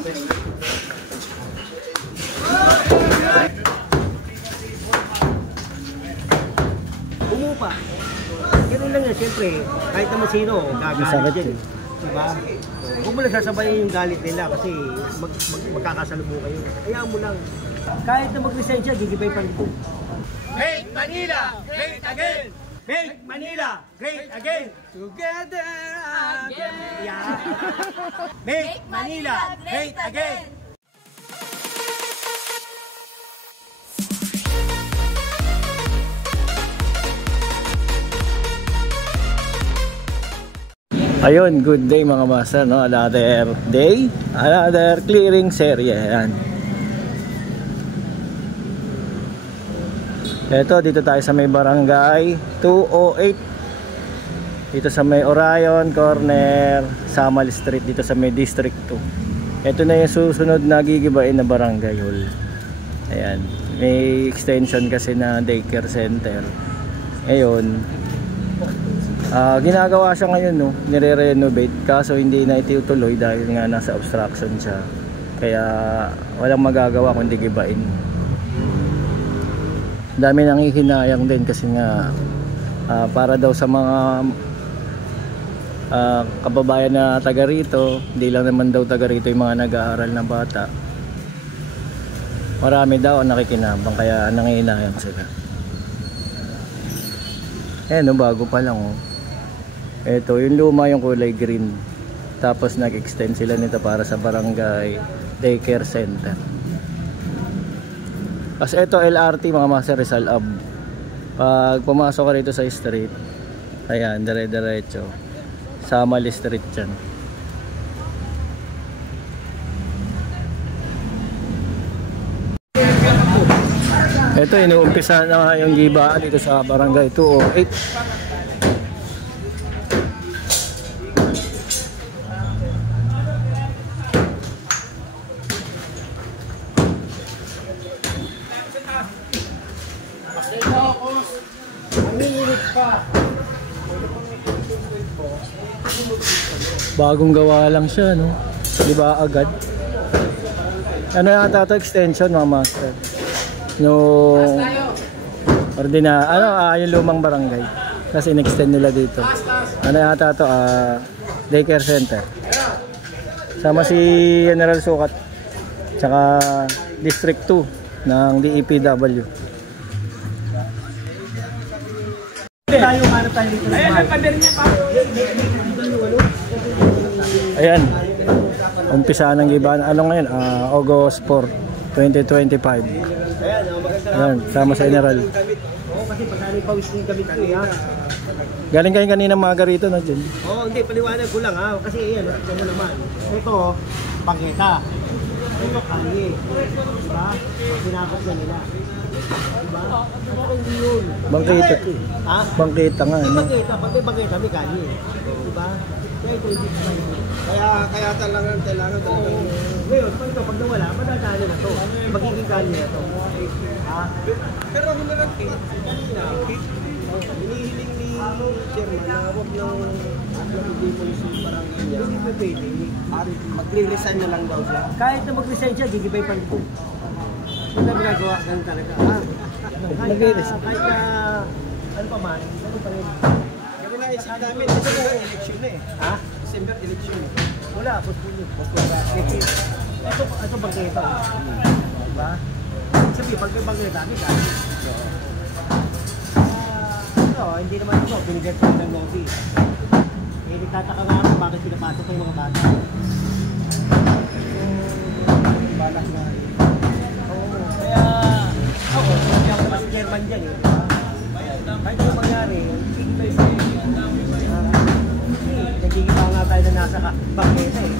Umupa. Ganun lang yan, siyempre. Kahit naman sino, gagalit yan. Diba? Huwag mo lang sasabayin yung galit nila kasi magkakasalubong kayo. Hayaan mo lang. Kahit na mag-resign siya, gigibay pa rin po. Make Manila great again! Make Manila great again! Together again! Yeah. Make Manila great again! Ayun, good day mga master, no? Another day, another clearing serye. Ayan. Ito, dito tayo sa may barangay 208. Dito sa may Orion Corner, Samal Street, dito sa may District 2. Ito na yung susunod na gigibain na barangay hall. Ayan, may extension kasi na daycare center. Ngayon, ginagawa siya ngayon, no? Nire-renovate, kaso hindi na itutuloy dahil nga nasa obstruction siya. Kaya walang magagawa kundi gibain. Dami nang hihinayang din kasi nga para daw sa mga kababayan na taga rito, hindi lang naman daw taga rito yung mga nag-aaral na bata. Marami daw ang nakikinabang kaya nangihinayang sila. No, bago pa lang, oh. Ito, yung luma yung kulay green. Tapos nag-extend sila nito para sa barangay daycare center. Kasi ito LRT mga master, Rizal Ave. Pag pumasok ka rito sa street, ayan, dire-diretso Samal Street yan. Ito, inuumpisa na yung gibaan dito sa barangay 208. Bagong gawa lang siya, no? Diba agad? Ano yata ito? Extension, mga master. Yung yung lumang barangay. Kasi in-extend nila dito. Ano yata ito? Daycare center. Sama si General Sukat. Tsaka District 2 ng DEPW. Tayo, hanap tayo dito. Ayan, umpisa ng gibaan. Ano ngayon? August 4, 2025. Ayan, sama sa General. Oo, kasi pagkaling pawis ng gabi kami, ha? Galing kayo kanina mga rito na dyan. Oo, hindi, paliwanag ko lang, ha? Kasi ayan, nakita mo naman. Ito, pangeta. Ito, kali. Diba? Pinakot na nila. Diba? Ano hindi yun? Bangkita ito. Ha? Bangkita nga. Bangkita, pag may bangkita, may kali. Diba? Kaya ito hindi pa yun. Kaya talagang ngayon, pag nawala, madadali na to. Magiging kali na to. Ha? Pero ako na lang, hinihiling ni Chairman na huwag nang i-demolish yung barangay niya. Hindi pa pwede. Magre-resign na lang daw siya. Kahit na mag-resign siya, gigibay pa rin po. Hindi na magagawa ganun talaga. Kahit na ano pa man, ano pa rin. Kami na isip namin, ito na election na eh. Ha? December election. Wala, postpone. Ito bangketa. Diba? Sabi, pag may bangketa, may kami. Hindi naman ito, binigyan ko ng notice. Nagtataka nga ako bakit pinapasok ko yung mga bata. Balak na rin. Kaya ako, hindi ako naman si Chairman dyan eh. Kahit ano mangyari, nagkikipa nga tayo na nasa bangketa eh.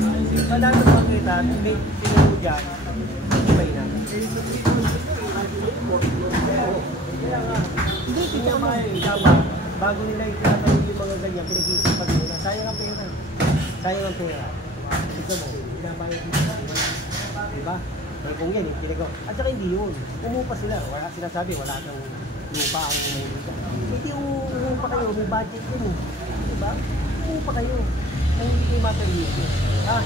Wala na sa bangketa, may sinunod dyan, ibay na. Hindi, tingnan mga dapat. Bago nila itinatawag yung mga ganyan, pinag-iisipan nila. Sayang ang pera. Sayang ang pera. Ito mo, binabayad dito sa pera. Diba? Eh kung yan, ginagawa. At saka hindi yun. Umupa sila. Wala sinasabi, wala kang lupa ang umupa. Hindi umupa kayo, may budget yun eh. Diba? Umupa kayo. Nang hindi kayo matalito. Ha?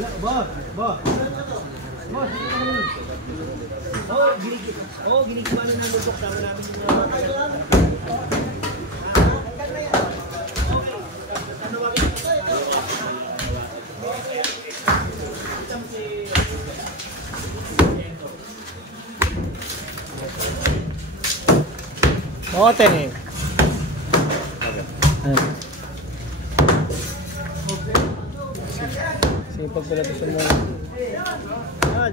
Boss, boss. Boss, ginagawa na namin ito. Kasama namin yung Mote. Sipag pala ito sa mga. Yan.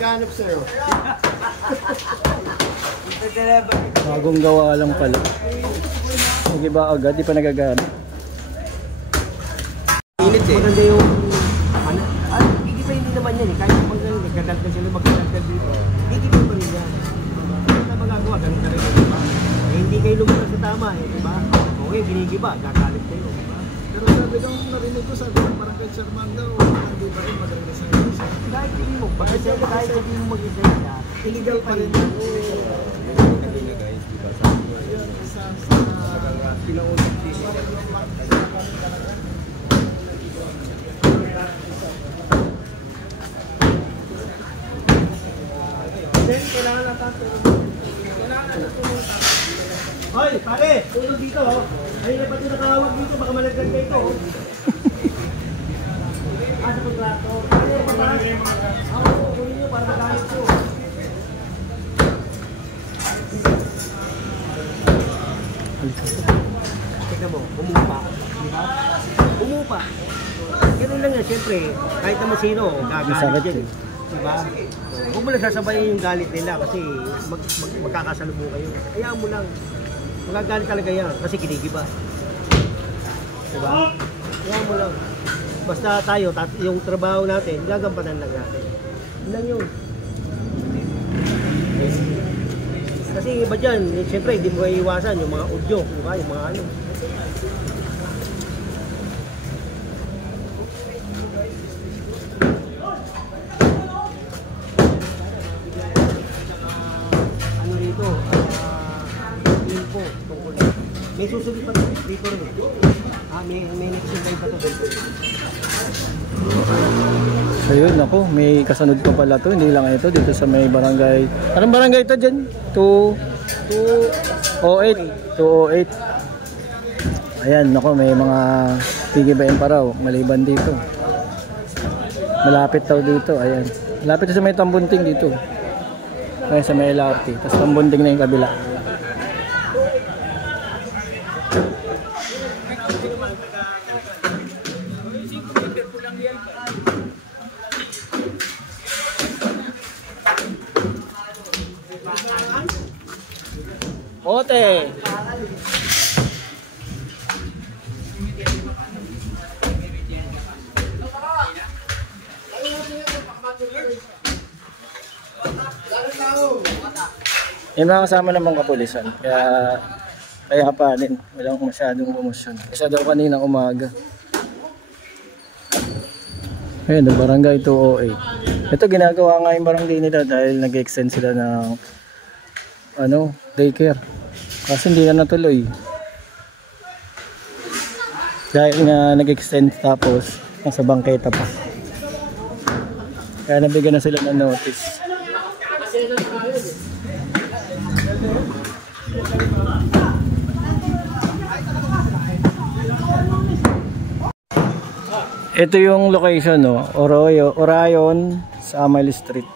Naghanap sa'yo. Bagong gawa lang pala. Sige ba agad? Di pa nagagana. Init eh. Maganda yung gigiba hindi naman yan eh. Kahit pag nagdadagdag sila magdadagdag dito. Gigiba pa rin yan. Ano na magagawa? Ganun na rin yun, diba? Eh, hindi kayo lumunod sa tama eh, diba? Okay, ginigiba, gagalit kayo, diba? Pero sabi kong narinig ko, sabi ng parang kay Sherman daw, hindi pa rin mag-resign. Kahit hindi mo, kahit hindi mo mag-resign siya, illegal pa rin yan. Yun, isa sa pinaunang dito. Then, kailangan na tayo. Kailangan na tumunta. Hoy, pare, tulog dito oh. Ayun na pati nakahawak dito, baka malagdag kayo ito oh. Sa kontrato. Pare, paparas. Oo, kunin nyo para magalit ko. Tignan mo, umupa. Diba? Umupa. Ganun lang yan, siyempre. Kahit naman sino, gagalit yan. Diba? Huwag mo lang sasabayin yung galit nila kasi magkakasalubong kayo. Hayaan mo lang. Magagalit talaga yan kasi kinigiba. Diba? Hayaan mo lang. Basta tayo, yung trabaho natin, gagampanan lang natin. Yun lang yun. Kasi iba dyan, siyempre hindi mo iiwasan yung mga audio, diba? Yung mga ano. Ano rito, info tungkol. May susunod pa dito rin. May next time pa to. Ayun, ako, may kasunod pa pala to. Hindi lang ito, dito sa may barangay. Anong barangay ito dyan? 208. Ayan, ako, may mga pigibayan pa raw, maliban dito. Malapit daw dito, ayan. Malapit sa may Tambunting dito. Ayan, sa may LRT. Tapos Tambunting na yung kabila. Ote. Yung mga kasama namang kapulisan. Kaya pa din. Walang masyadong komosyon. Kasi daw kaninang umaga. Ayun, barangay 208. Ito ginagawa nga yung barangay nila dahil nag-extend sila ng daycare. Kasi hindi na natuloy. Dahil nga nag-extend tapos nasa bangketa pa. Kaya nabigyan na sila ng notice. Ito yung location, no? Orayon, Samal Street.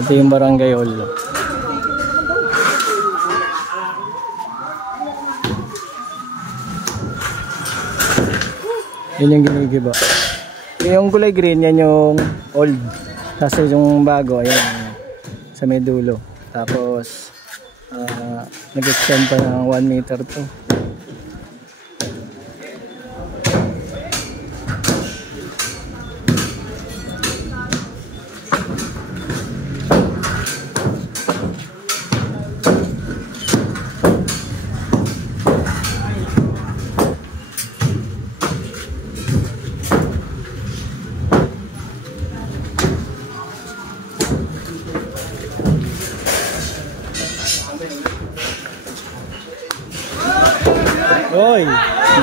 Ito yung barangay hall. Yan yung ginigiba. Yung kulay green, yan yung old. Kasi yung bago, ayan, sa may dulo. Tapos, nag-extend pa ng 1 meter to. Oy,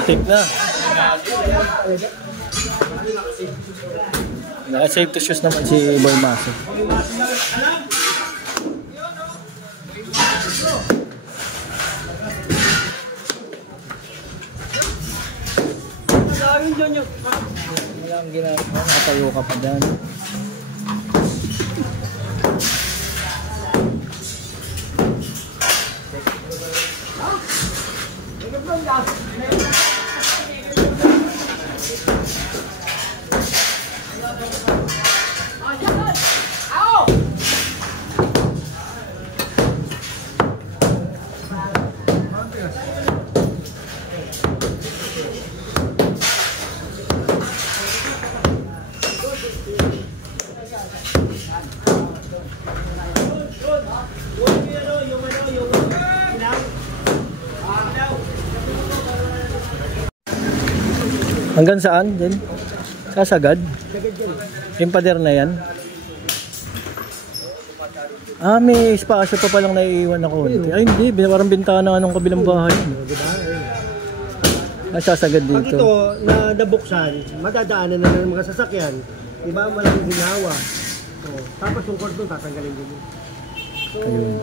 tip na. Naka-save to shoes naman si Boy Maso. Walang ginagawa, nakatayo ka pa dyan. Hanggang saan din? Sasagad? Yung pader na yan? Ah, may espasyo pa palang naiiwan ako. Ay hindi, parang bintana ng kabilang bahay. Ah, sasagad dito. Pag ito na nabuksan, madadaanan na ng mga sasakyan. Diba, malaking ginawa. So, tapos yung cordon, tatanggalin din. Ayun.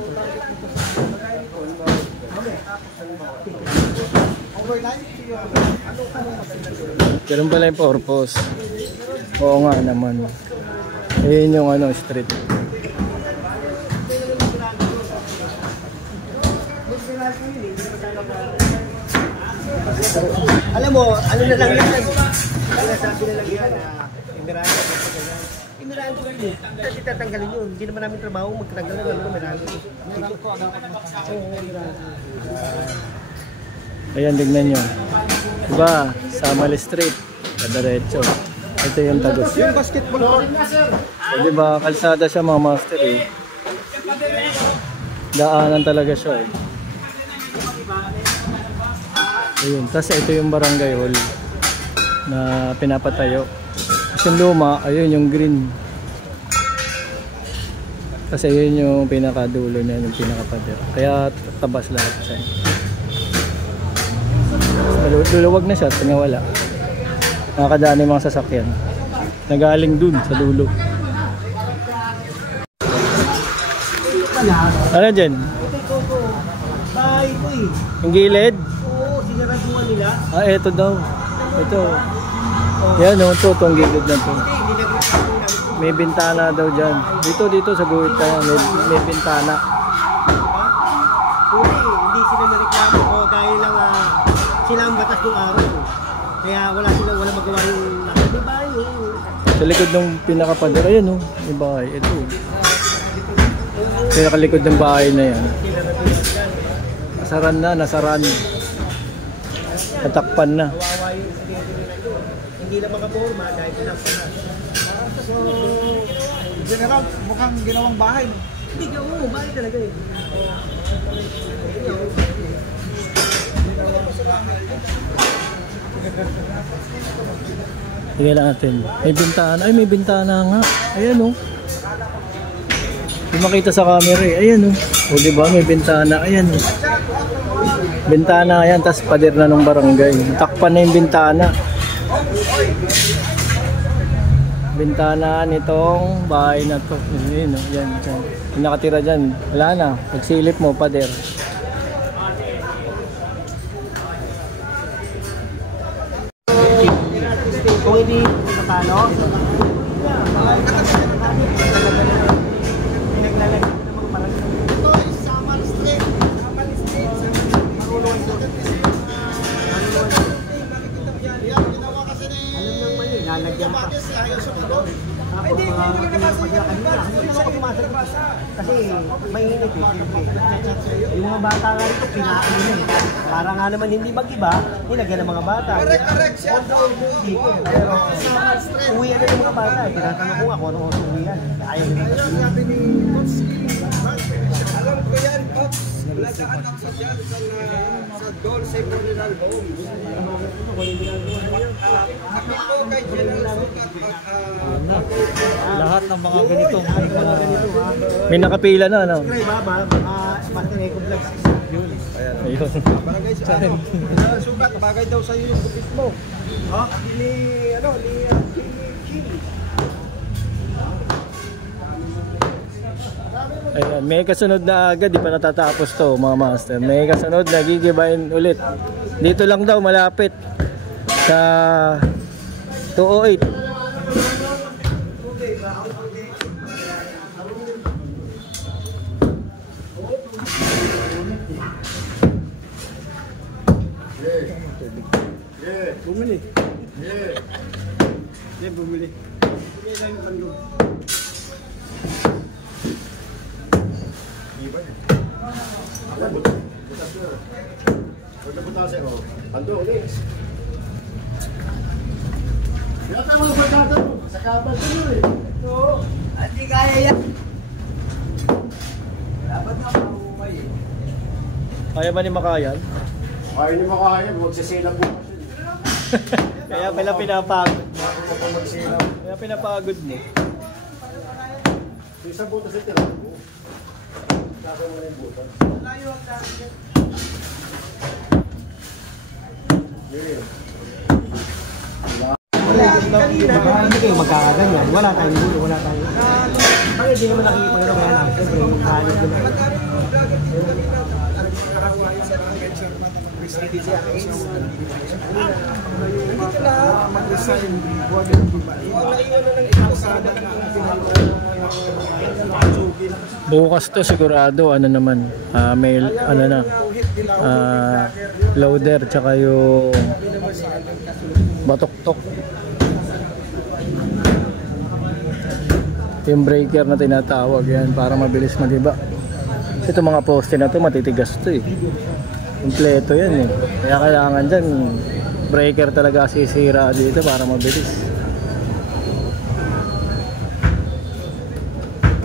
Ganun pala yung purpose. Oo nga naman. Ayun yung ano, street. Alam mo, ano na lang yan? Sabi na lang yan na Emerald. Emerald ko yun. Kasi tatanggalin yun. Hindi naman namin trabaho magtatanggal na lang Emerald. Ayan, tignan nyo. Diba? Samali Street. Kadaretso. Ito yung tagos. Yung basketball court. So, diba? Kalsada siya mga master eh. Daanan talaga siya eh. Ayun. Tapos ito yung barangay hall na pinapatayo. Tapos yung luma, ayun yung green. Kasi yun yung pinakadulo niya, yung pinakapader. Kaya tabas lahat siya. Luluwag na siya at pinawala. Nakakadaan yung mga sasakyan. Nagaling dun sa dulo. Ano dyan? Bahay ko eh. Yung gilid? Oo, sinaraduan nila. Ah, eto daw. Ito. Yan o, ito. Itong gilid na to. May bintana daw dyan. Dito sa guhit tayo. May bintana. Hindi sila nareklamo ko dahil lang sila ang batas ng araw. Kaya wala magawa yung lakad ng bahay. Sa likod ng pinakapader, ayan o. May bahay. Ito. Pinakalikod ng bahay na yan. Nasaran na, nasaran. Natakpan na. Hindi na makaporma dahil tinakpan na. So, general, mukhang ginawang bahay. Hindi ka, oo, bahay talaga eh. Tingnan natin. May bintana. Ay, may bintana nga. Ayan o. Hindi makita sa camera eh. Ayan o. O diba, may bintana. Ayan o. Bintana yan. Tapos pader na ng barangay. Takpan na yung bintana. Bintana nitong bahay na to. Ayan o. Yan. Yung nakatira dyan. Wala na. Pagsilip mo, pader. Kung hindi matalo, pinaglalagay ng mga parang Ito ay Samal Street. Samal Street. marunong ito. Nakikita mo yan. Yan, ginawa kasi ni... Alam nang mali, lalagyan pa. Bakit siya ayaw sumunod? Tapos hindi ko pumasok. Kasi mainit eh. Yung mga bata nga rito, pinaano na eh. Para nga naman hindi mag-iba, nilagyan ng mga bata. Correct siya. Hindi ko eh. Pero uwian na ng mga bata eh. Tinatanong ko nga kung anong oras uwian. Ayaw nila. Ayun, sabi ni Coach alam ko yan, Coach. Nagaan ako sa dyan sa Goal Save Funeral Home. Sabi ko kay General Sukat, Lahat ng mga ganito. May nakapila na, ano? Subscribe ha, Master Eco Vlogs. Ayun. Barangay sa ano? Sugat, bagay daw sa'yo yung gupit mo. Ha? Ni King. Ayan, may kasunod na agad, di pa natatapos to mga master. May kasunod na gigibain ulit. Dito lang daw malapit sa 208. Bumili. Bumili. Hindi kaya yan. Dapat na maumay eh. Kaya ba ni Makayan? Ayaw niyo makakaya, magsisila po. Kaya pala pinapagod. Kaya pinapagod mo. Isang butas ito lang. Saka mo na yung butas. Hindi kayo magkakaganyan. Wala tayong gulo, wala tayong... Bakit hindi naman nakikipagano kaya lang? Siyempre, magkahalit ko na. Bukas to sigurado ano naman. May ano na. Loader tsaka yung batok-tok. Yung breaker na tinatawag yan para mabilis magiba. Ito mga poste na to matitigas to eh. Kompleto yan eh. Kaya kailangan dyan breaker talaga sisira dito para mabilis.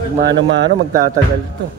Mano-mano magtatagal to.